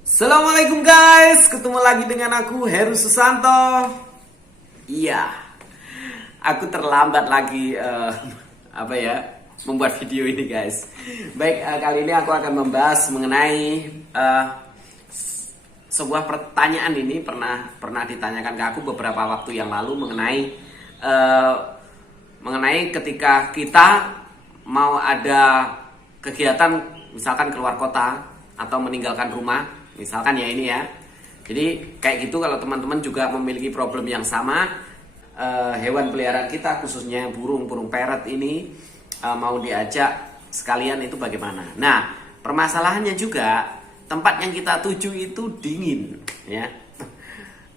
Assalamualaikum guys, ketemu lagi dengan aku Heru Susanto. Iya, aku terlambat lagi membuat video ini guys. Baik, kali ini aku akan membahas mengenai sebuah pertanyaan ini pernah ditanyakan ke aku beberapa waktu yang lalu mengenai ketika kita mau ada kegiatan misalkan keluar kota atau meninggalkan rumah. Misalkan ya ini ya. Jadi kayak gitu kalau teman-teman juga memiliki problem yang sama, hewan peliharaan kita khususnya burung parrot ini mau diajak sekalian itu bagaimana. Nah, permasalahannya juga tempat yang kita tuju itu dingin ya.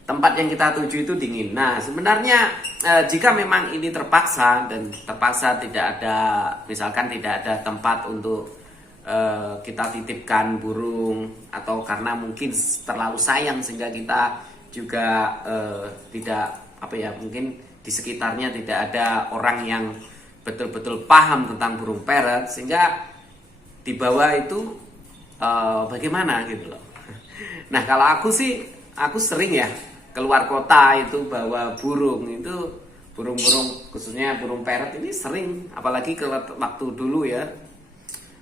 Tempat yang kita tuju itu dingin. Nah, sebenarnya jika memang ini terpaksa tidak ada, misalkan tidak ada tempat untuk kita titipkan burung, atau karena mungkin terlalu sayang sehingga kita juga mungkin di sekitarnya tidak ada orang yang betul-betul paham tentang burung parrot sehingga di bawah itu bagaimana gitu loh. Nah, kalau aku sering ya keluar kota itu bawa burung khususnya burung parrot ini sering, apalagi waktu dulu ya.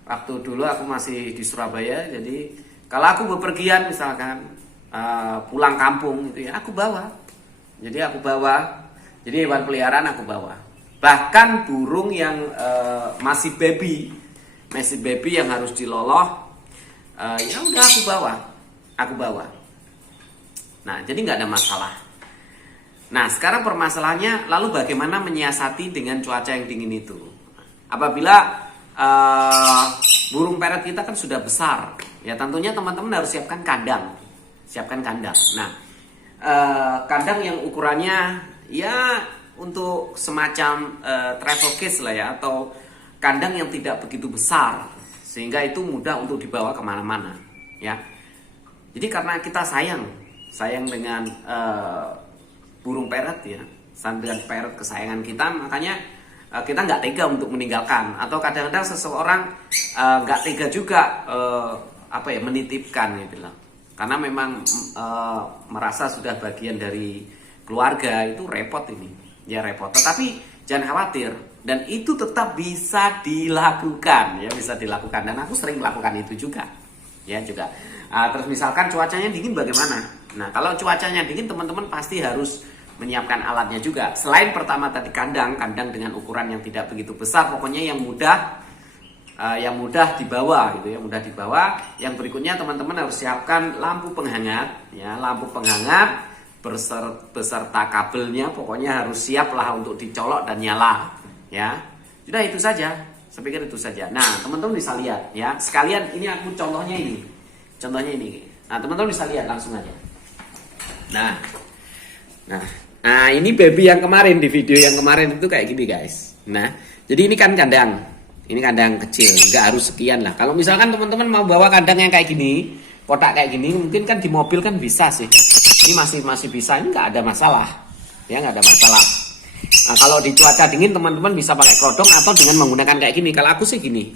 Waktu dulu aku masih di Surabaya, jadi kalau aku bepergian misalkan pulang kampung gitu ya, aku bawa. Jadi hewan peliharaan aku bawa. Bahkan burung yang masih baby yang harus diloloh, ya udah aku bawa. Nah, jadi nggak ada masalah. Nah, sekarang permasalahannya, lalu bagaimana menyiasati dengan cuaca yang dingin itu? Apabila burung parrot kita kan sudah besar, ya tentunya teman-teman harus siapkan kandang. Nah, kandang yang ukurannya ya untuk semacam travel case lah ya, atau kandang yang tidak begitu besar sehingga itu mudah untuk dibawa kemana-mana ya. Jadi karena kita sayang dengan burung parrot ya, dengan parrot kesayangan kita, makanya kita nggak tega untuk meninggalkan, atau kadang-kadang seseorang nggak tega juga menitipkan gitu loh, karena memang merasa sudah bagian dari keluarga, itu repot ini ya, repot. Tetapi jangan khawatir, dan itu tetap bisa dilakukan dan aku sering melakukan itu juga ya juga. Terus misalkan cuacanya dingin bagaimana? Nah, kalau cuacanya dingin teman-teman pasti harus menyiapkan alatnya juga. Selain pertama tadi kandang dengan ukuran yang tidak begitu besar, pokoknya yang mudah dibawa gitu ya, mudah dibawa. Yang berikutnya teman-teman harus siapkan lampu penghangat ya, beserta kabelnya, pokoknya harus siap lah untuk dicolok dan nyala ya. Sudah, itu saja. Saya pikir itu saja. Nah, teman-teman bisa lihat ya. Sekalian ini aku contohnya ini. Nah, teman-teman bisa lihat langsung aja. Nah, ini baby yang kemarin, di video yang kemarin itu kayak gini guys. Nah, jadi ini kan kandang. Ini kandang kecil, nggak harus sekian lah. Kalau misalkan teman-teman mau bawa kandang yang kayak gini, kotak kayak gini, mungkin kan di mobil kan bisa sih. Ini masih bisa, ini nggak ada masalah. Ya, nggak ada masalah. Nah, kalau di cuaca dingin teman-teman bisa pakai kerodong atau dengan menggunakan kayak gini. Kalau aku sih gini.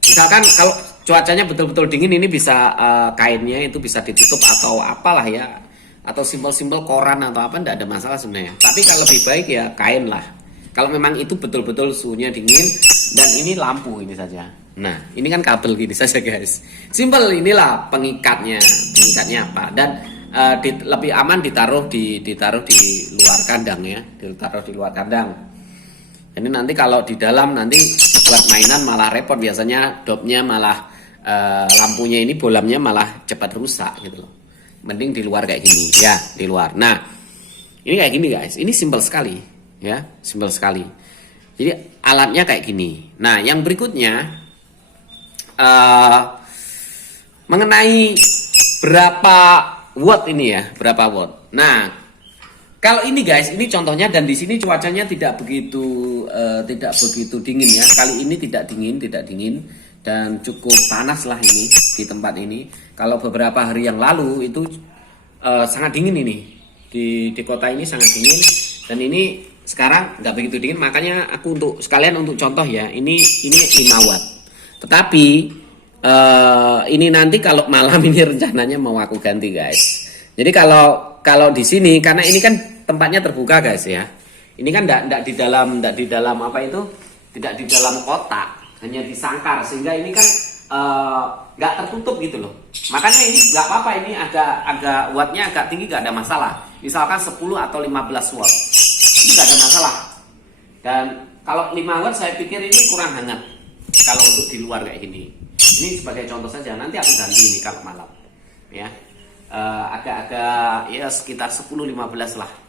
Misalkan kalau cuacanya betul-betul dingin, ini bisa kainnya itu bisa ditutup atau apalah ya, atau simpel-simpel koran atau apa, enggak ada masalah sebenarnya. Tapi kalau lebih baik ya kain lah, kalau memang itu betul-betul suhunya dingin. Dan ini lampu ini saja. Nah, ini kan kabel gini saja guys, simpel. Inilah pengikatnya apa. Dan lebih aman ditaruh di luar kandang ya, ditaruh di luar kandang. Ini nanti kalau di dalam nanti buat mainan malah repot, biasanya dopnya malah lampunya ini, bolamnya malah cepat rusak gitu loh. Mending di luar kayak gini ya, di luar. Nah, ini kayak gini guys, ini simpel sekali ya, simpel sekali. Jadi alatnya kayak gini. Nah, yang berikutnya mengenai berapa watt ini ya, berapa watt. Nah, kalau ini guys, ini contohnya, dan di sini cuacanya tidak begitu dingin ya. Kali ini tidak dingin dan cukup panas lah ini di tempat ini. Kalau beberapa hari yang lalu itu sangat dingin ini. Di kota ini sangat dingin, dan ini sekarang nggak begitu dingin. Makanya aku untuk contoh ya, ini 5 watt. Tetapi ini nanti kalau malam ini rencananya mau aku ganti guys. Jadi kalau di sini karena ini kan tempatnya terbuka guys ya. Ini kan enggak di dalam apa itu? Tidak di dalam kotak, hanya disangkar sehingga ini kan nggak tertutup gitu loh. Makanya ini nggak apa-apa, ini agak wattnya agak tinggi nggak ada masalah. Misalkan 10 atau 15 watt, ini nggak ada masalah. Dan kalau 5 watt saya pikir ini kurang hangat kalau untuk di luar kayak gini. Ini sebagai contoh saja, nanti aku ganti ini kalau malam ya. Agak-agak ya sekitar 10-15 lah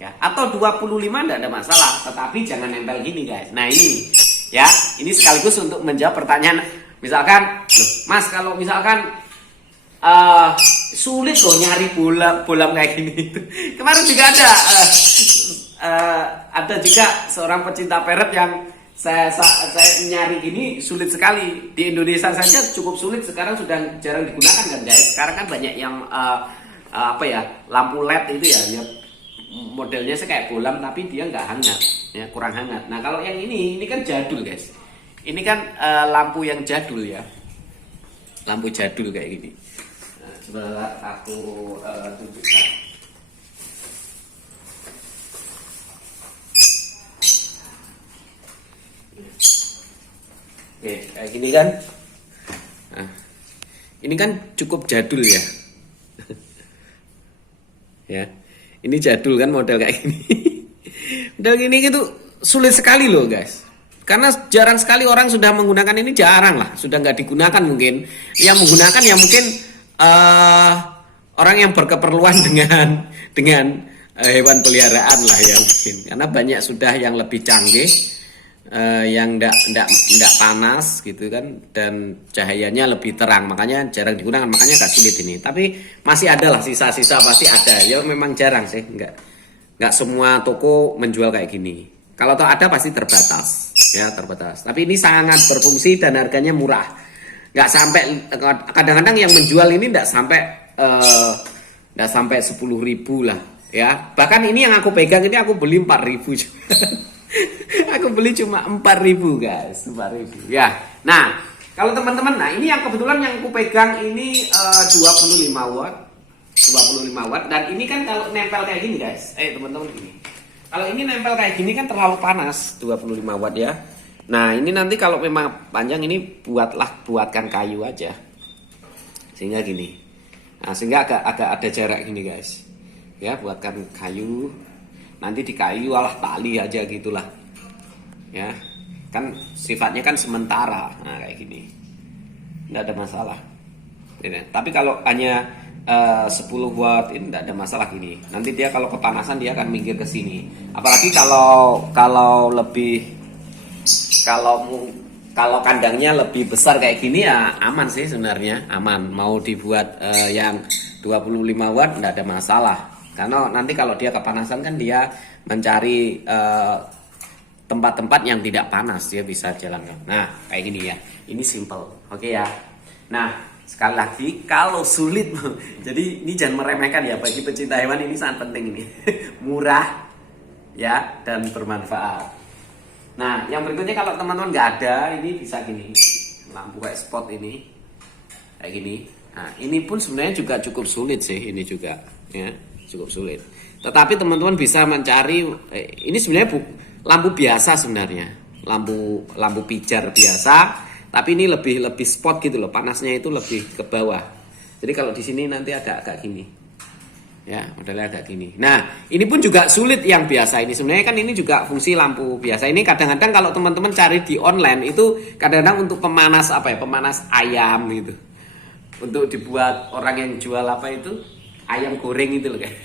ya, atau 25 enggak ada masalah, tetapi jangan nempel gini guys. Nah ini ya, ini sekaligus untuk menjawab pertanyaan misalkan, loh Mas kalau misalkan sulit loh nyari bolam kayak gini. Kemarin juga ada juga seorang pecinta parrot yang saya nyari gini sulit sekali. Di Indonesia saja cukup sulit, sekarang sudah jarang digunakan kan guys. Sekarang kan banyak yang apa ya, lampu LED itu ya modelnya sih kayak bolam tapi dia nggak hangat ya, kurang hangat. Nah kalau yang ini kan jadul guys, ini kan lampu yang jadul ya, lampu jadul kayak gini. Nah, coba aku tunjukkan. Oke, kayak gini kan. Nah, ini kan cukup jadul ya. Ya. Ini jadul kan model kayak gini. Model gini itu sulit sekali loh guys. Karena jarang sekali orang sudah menggunakan ini, jarang lah. Sudah nggak digunakan mungkin. Yang menggunakan ya mungkin orang yang berkeperluan dengan hewan peliharaan lah ya mungkin. Karena banyak sudah yang lebih canggih, yang nggak panas gitu kan, dan cahayanya lebih terang, makanya jarang digunakan, makanya agak sulit ini. Tapi masih ada lah sisa-sisa, pasti ada ya, memang jarang sih, nggak semua toko menjual kayak gini. Kalau toh ada pasti terbatas ya, terbatas. Tapi ini sangat berfungsi dan harganya murah, nggak sampai, kadang-kadang yang menjual ini nggak sampai 10.000 lah ya. Bahkan ini yang aku pegang ini aku beli 4.000 juga. Aku beli cuma 4.000 guys, 4.000 ya. Nah kalau teman-teman, nah ini yang kebetulan yang aku pegang ini 25 watt 25 watt, dan ini kan kalau nempel kayak gini guys, teman-teman gini, kalau ini nempel kayak gini kan terlalu panas, 25 watt ya. Nah ini nanti kalau memang panjang ini buatkan kayu aja sehingga gini. Nah sehingga agak ada jarak gini guys ya, buatkan kayu. Nanti di kayu tali aja gitulah ya, kan sifatnya kan sementara. Nah kayak gini nggak ada masalah ya. Tapi kalau hanya 10 watt ini nggak ada masalah gini. Nanti dia kalau kepanasan dia akan minggir ke sini. Apalagi kalau kandangnya lebih besar kayak gini ya aman sih sebenarnya, aman. Mau dibuat yang 25 watt nggak ada masalah. Karena nanti kalau dia kepanasan kan dia mencari tempat-tempat yang tidak panas, dia bisa jalankan. Nah kayak gini ya, ini simple, oke ya. Nah sekali lagi kalau sulit, jadi ini jangan meremehkan ya, bagi pecinta hewan ini sangat penting ini. Murah ya dan bermanfaat. Nah yang berikutnya kalau teman-teman nggak ada, ini bisa gini, lampu kayak spot ini kayak gini. Nah ini pun sebenarnya juga cukup sulit sih, ini juga ya, cukup sulit. Tetapi teman-teman bisa mencari, ini sebenarnya lampu biasa sebenarnya, lampu pijar biasa, tapi ini lebih spot gitu loh, panasnya itu lebih ke bawah. Jadi kalau di sini nanti agak gini, ya modelnya agak gini. Nah ini pun juga sulit yang biasa ini. Sebenarnya kan ini juga fungsi lampu biasa. Ini kadang-kadang kalau teman-teman cari di online itu kadang-kadang untuk pemanas pemanas ayam gitu, untuk dibuat orang yang jual ayam goreng itu loh kayak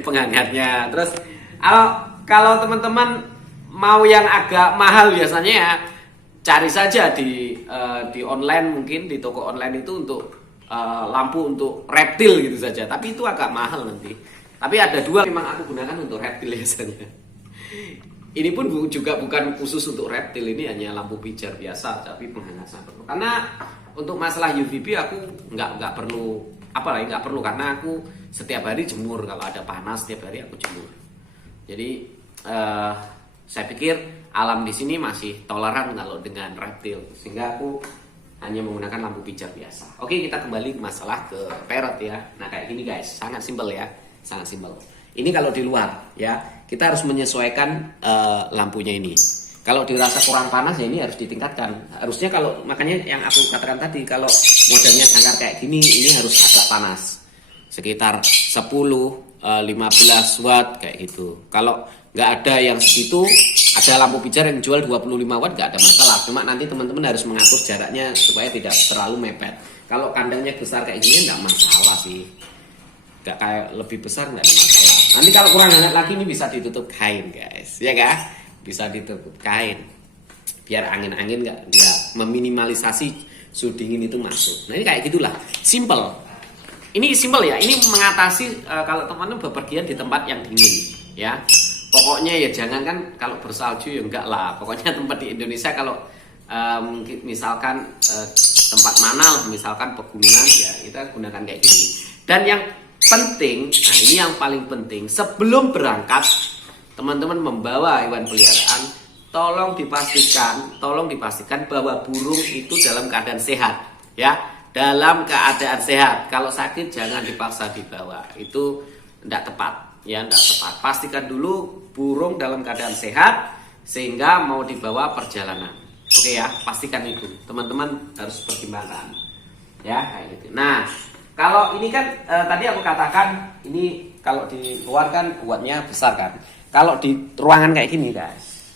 penghangatnya. Terus kalau teman-teman mau yang agak mahal biasanya ya cari saja di online, mungkin di toko online itu untuk lampu untuk reptil gitu saja, tapi itu agak mahal nanti. Tapi ada dua memang aku gunakan untuk reptil biasanya. Ini pun juga bukan khusus untuk reptil, ini hanya lampu pijar biasa tapi penghangat sangat perlu. Karena untuk masalah UVB aku nggak perlu nggak perlu, karena aku setiap hari jemur. Kalau ada panas setiap hari aku jemur. Jadi saya pikir alam di sini masih toleran kalau dengan reptil, sehingga aku hanya menggunakan lampu pijar biasa. Oke, kita kembali masalah ke parrot ya. Nah kayak gini guys, sangat simpel ya, sangat simpel. Ini kalau di luar ya, kita harus menyesuaikan lampunya ini. Kalau dirasa kurang panas ya ini harus ditingkatkan. Harusnya kalau, makanya yang aku katakan tadi, kalau modelnya sangkar kayak gini, ini harus agak panas. Sekitar 10, 15 watt kayak gitu. Kalau nggak ada yang segitu, ada lampu pijar yang jual 25 watt nggak ada masalah. Cuma nanti teman-teman harus mengatur jaraknya supaya tidak terlalu mepet. Kalau kandangnya besar kayak gini nggak masalah sih. Nggak kayak lebih besar nggak ada masalah. Nanti kalau kurang hangat lagi ini bisa ditutup kain guys, ya kan? Bisa ditutup kain. Biar angin-angin nggak meminimalisasi suhu dingin itu masuk. Nah ini kayak gitulah, simple. Ini simple ya. Ini mengatasi kalau teman-teman bepergian di tempat yang dingin, ya. Pokoknya ya jangan kan kalau bersalju ya enggak lah. Pokoknya tempat di Indonesia kalau misalkan tempat mana lah, misalkan pegunungan ya kita gunakan kayak gini. Dan yang penting, nah ini yang paling penting, sebelum berangkat teman-teman membawa hewan peliharaan, tolong dipastikan bahwa burung itu dalam keadaan sehat, ya. Dalam keadaan sehat. Kalau sakit jangan dipaksa dibawa. Itu tidak tepat, ya, tidak tepat. Pastikan dulu burung dalam keadaan sehat sehingga mau dibawa perjalanan. Oke ya, pastikan itu. Teman-teman harus pertimbangkan. Ya, kayak gitu. Nah, kalau ini kan tadi aku katakan ini kalau di luar kan wattnya besar kan. Kalau di ruangan kayak gini, guys.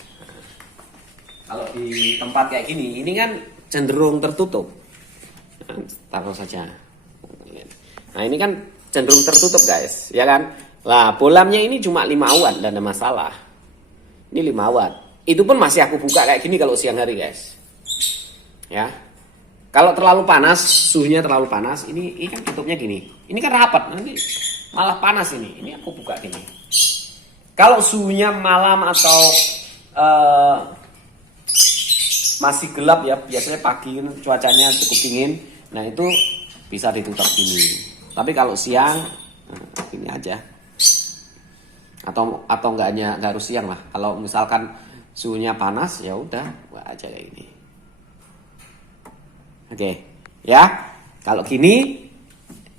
Kalau di tempat kayak gini, ini kan cenderung tertutup. Taruh saja. Nah, ini kan cenderung tertutup, guys, ya kan? Lah, bolamnya ini cuma 5 watt, dan ada masalah. Ini 5 watt. Itu pun masih aku buka kayak gini kalau siang hari, guys. Ya. Kalau terlalu panas, suhunya terlalu panas, ini kan tutupnya gini. Ini kan rapat, nanti malah panas ini. Ini aku buka gini. Kalau suhunya malam atau masih gelap ya, biasanya pagi cuacanya cukup dingin. Nah, itu bisa ditutup gini. Tapi kalau siang, ini aja. Atau nggak harus siang lah. Kalau misalkan suhunya panas ya udah buat aja kayak gini. Oke, ya. Kalau gini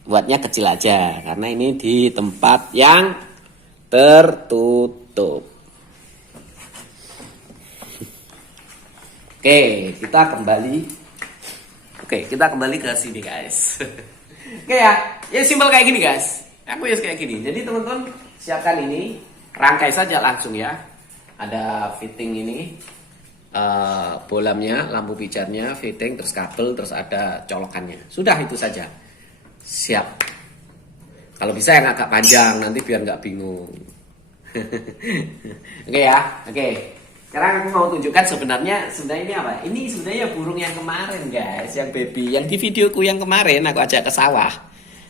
buatnya kecil aja karena ini di tempat yang tertutup. Oke, kita kembali ke sini, guys. Oke ya simpel kayak gini, guys. Aku ya kayak gini. Jadi teman-teman siapkan ini, rangkai saja langsung ya. Ada fitting ini, bolamnya, lampu pijarnya, fitting, terus kabel, terus ada colokannya. Sudah itu saja. Siap. Kalau bisa yang agak panjang, nanti biar nggak bingung. Oke ya, oke. Sekarang aku mau tunjukkan sebenarnya ini apa? Ini sebenarnya burung yang kemarin, guys, yang baby, yang di videoku yang kemarin aku ajak ke sawah.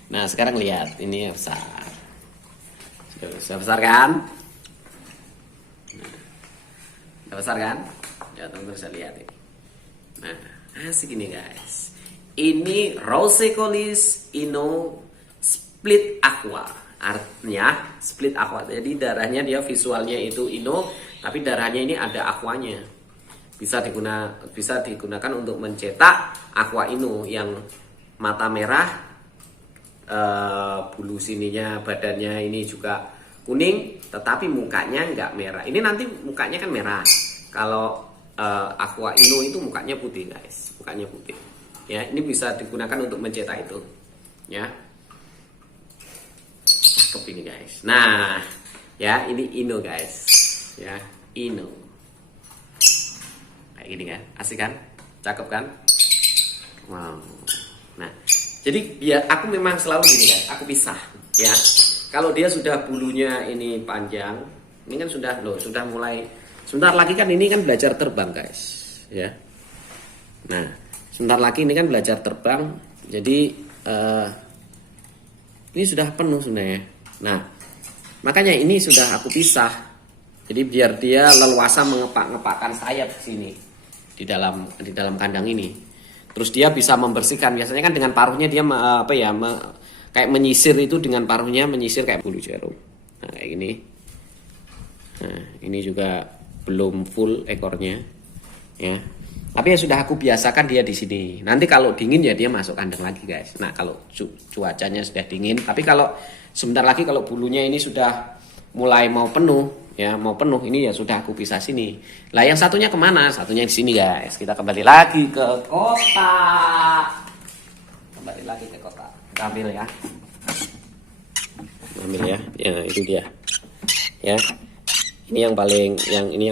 Nah sekarang lihat, ini besar. Sudah besar kan? Sudah besar kan? Ya teman-teman bisa lihat ini. Nah asik ini, guys. Ini Rosecolis ino split aqua. Artinya split aqua. Jadi darahnya dia visualnya itu ino, tapi darahnya ini ada aquanya. Bisa digunakan untuk mencetak aqua ino yang mata merah, bulu sininya badannya ini juga kuning, tetapi mukanya nggak merah. Ini nanti mukanya kan merah. Kalau aqua ino itu mukanya putih, guys. Mukanya putih. Ya, ini bisa digunakan untuk mencetak itu. Ya. Cakep ini, guys. Nah, ya ini ino, guys. Ya, ino. Kayak gini kan? Asik kan? Cakep kan? Wow. Nah, jadi biar aku memang selalu gini, guys. Aku pisah, ya. Kalau dia sudah bulunya ini panjang, ini kan sudah mulai. Sebentar lagi kan ini kan belajar terbang, guys. Ya. Nah, sebentar lagi ini kan belajar terbang. Jadi ini sudah penuh sebenarnya. Nah, makanya ini sudah aku pisah. Jadi biar dia leluasa mengepakkan sayap sini di dalam kandang ini. Terus dia bisa membersihkan. Biasanya kan dengan paruhnya dia kayak menyisir itu dengan paruhnya, menyisir kayak bulu jarum. Nah, kayak gini. Nah, ini juga belum full ekornya, ya. Tapi ya sudah aku biasakan dia di sini. Nanti kalau dingin ya dia masuk kandang lagi guys. Nah kalau cuacanya sudah dingin, tapi kalau sebentar lagi kalau bulunya ini sudah mulai mau penuh, ya mau penuh ini ya sudah aku pisah sini. Lah yang satunya kemana? Satunya di sini guys. Kita kembali lagi ke kota. Kembali lagi ke kota. Kita ambil ya. Ambil ya. Ya itu dia. Ya. Ini yang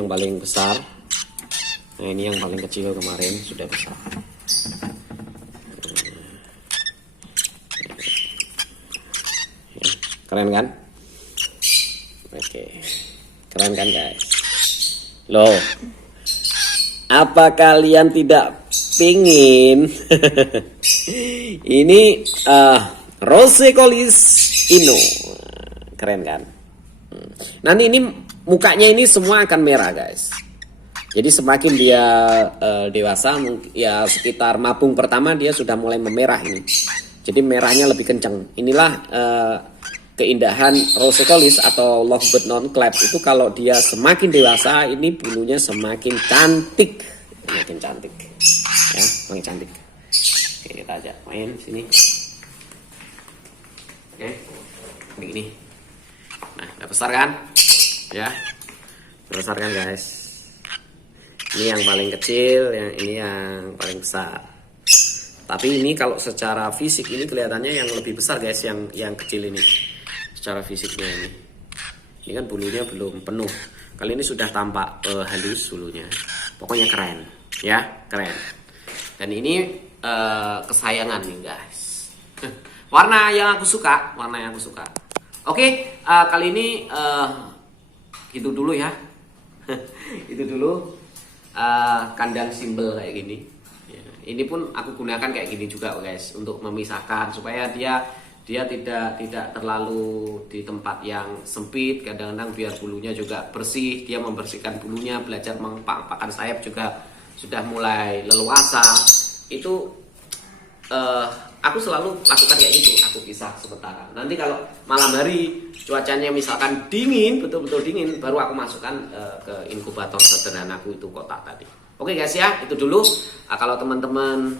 paling besar. Nah ini yang paling kecil kemarin sudah besar. Ya, keren kan? Oke, keren kan guys? Loh, apa kalian tidak pingin? Ini Roseocolis ino, keren kan? Nanti ini mukanya ini semua akan merah guys. Jadi semakin dia dewasa, ya sekitar mabung pertama dia sudah mulai memerah ini. Jadi merahnya lebih kencang. Inilah keindahan Roseocolis atau lovebird non-clap itu kalau dia semakin dewasa ini bulunya semakin cantik, makin cantik, ya, makin cantik. Oke, kita ajak main sini. Oke, begini. Nah, udah besar kan? Ya, besar kan guys? Ini yang paling kecil, yang ini yang paling besar. Tapi ini kalau secara fisik ini kelihatannya yang lebih besar guys, yang kecil ini. Secara fisiknya ini. Ini kan bulunya belum penuh. Kali ini sudah tampak halus bulunya. Pokoknya keren, ya, keren. Dan ini kesayangan nih guys. Warna yang aku suka, Oke, kali ini gitu dulu ya. Itu dulu. Kandang simbol kayak gini ya, ini pun aku gunakan kayak gini juga guys untuk memisahkan supaya dia tidak terlalu di tempat yang sempit. Kadang-kadang biar bulunya juga bersih, dia membersihkan bulunya, belajar mengpak-pakan sayap juga sudah mulai leluasa. Itu aku selalu lakukan kayak gitu, aku pisah sementara. Nanti kalau malam hari cuacanya misalkan dingin, betul-betul dingin, baru aku masukkan ke inkubator sederhanaku itu kotak tadi. Oke guys ya, itu dulu. Kalau teman-teman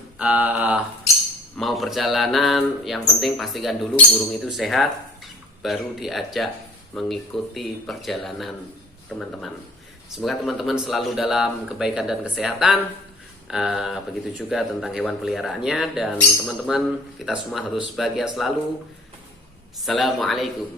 mau perjalanan, yang penting pastikan dulu burung itu sehat, baru diajak mengikuti perjalanan teman-teman. Semoga teman-teman selalu dalam kebaikan dan kesehatan. Begitu juga tentang hewan peliharaannya. Dan teman-teman, kita semua harus bahagia selalu. Assalamualaikum.